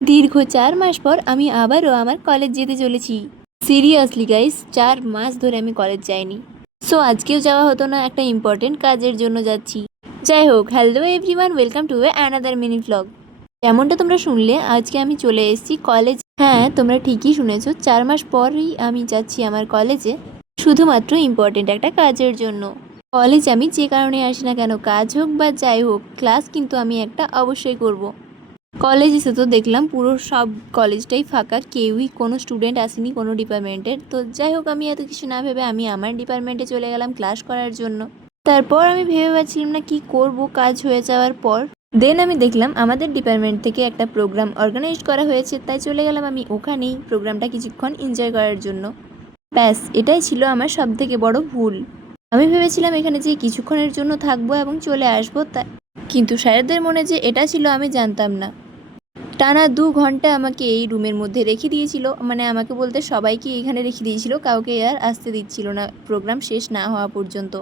দীর্ঘ ৪ মাস পর আমি আবারও আমার কলেজ যেতে চলেছি। সিরিয়াসলি গাইস, ৪ মাস ধরে আমি কলেজ যাইনি। সো আজকেও যাওয়া হতো না, একটা ইম্পর্টেন্ট কাজের জন্য যাচ্ছি। যাই হোক, hello everyone, welcome to another mini vlog. যেমনটা তোমরা শুনলে, আজকে আমি চলে এসেছি কলেজ। হ্যাঁ, তোমরা ঠিকই শুনেছো, ৪ মাস পরই আমি যাচ্ছি আমার কলেজে, শুধুমাত্র ইম্পর্টেন্ট একটা কাজের জন্য। কলেজ আমি যে কারণে আসি না কেন, কাজ হোক বা যাই হোক, ক্লাস কিন্তু আমি একটা অবশ্যই করব। কলেজ এসে তো দেখলাম পুরো সব কলেজটাই ফাঁকা, কেউই কোনো স্টুডেন্ট আসেনি কোনো ডিপার্টমেন্টের। তো যাই হোক, আমি এত কিছু না ভেবে আমি আমার ডিপার্টমেন্টে চলে গেলাম ক্লাস করার জন্য। তারপর আমি ভেবে পাচ্ছিলাম না কি করব কাজ হয়ে যাওয়ার পর। দেন আমি দেখলাম আমাদের ডিপার্টমেন্ট থেকে একটা প্রোগ্রাম অর্গানাইজ করা হয়েছে, তাই চলে গেলাম আমি ওখানেই প্রোগ্রামটা কিছুক্ষণ এনজয় করার জন্য। ব্যাস, এটাই ছিল আমার সব থেকে বড় ভুল। আমি ভেবেছিলাম এখানে যে কিছুক্ষণের জন্য থাকবো এবং চলে আসবো, কিন্তু স্যারদের মনে যে এটা ছিল আমি জানতাম না। টানা 2 ঘন্টা আমাকে এই রুমের মধ্যে রেখে দিয়েছিল, মানে আমাকে বলতে সবাইকে এখানে রেখে দিয়েছিল, কাউকে আর আসতে দিচ্ছিল না প্রোগ্রাম শেষ না হওয়া পর্যন্ত।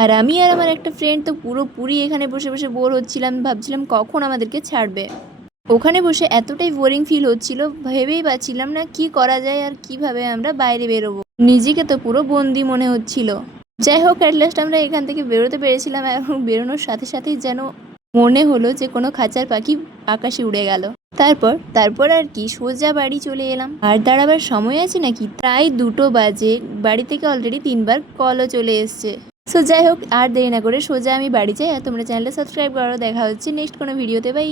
আর আমি আর আমার একটা ফ্রেন্ড তো পুরোপুরি এখানে বসে বসে বোর হচ্ছিলাম, ভাবছিলাম কখন আমাদেরকে ছাড়বে। ওখানে বসে এতটাই বোরিং ফিল হচ্ছিল, ভেবেই পাচ্ছিলাম না কি করা যায় আর কিভাবে আমরা বাইরে বেরোবো। নিজেকে তো পুরো বন্দি মনে হচ্ছিল। যাই হোক, অ্যাট লাস্ট আমরা এখান থেকে বেরোতে পেরেছিলাম এবং বেরোনোর সাথে সাথেই যেন মনে হলো যে কোনো খাঁচার পাখি আকাশে উড়ে গেল। তারপর আর কি, সোজা বাড়ি চলে এলাম। আর দাঁড়াবার সময় আছে নাকি, প্রায় 2টো বাজে। বাড়ি থেকে অলরেডি 3বার কলও চলে এসছে। সো যাই হোক, আর দেরি না করে সোজা আমি বাড়ি যাই। আর তোমরা চ্যানেলটা সাবস্ক্রাইব করো। দেখা হচ্ছে নেক্সট কোনো ভিডিওতে। বাই।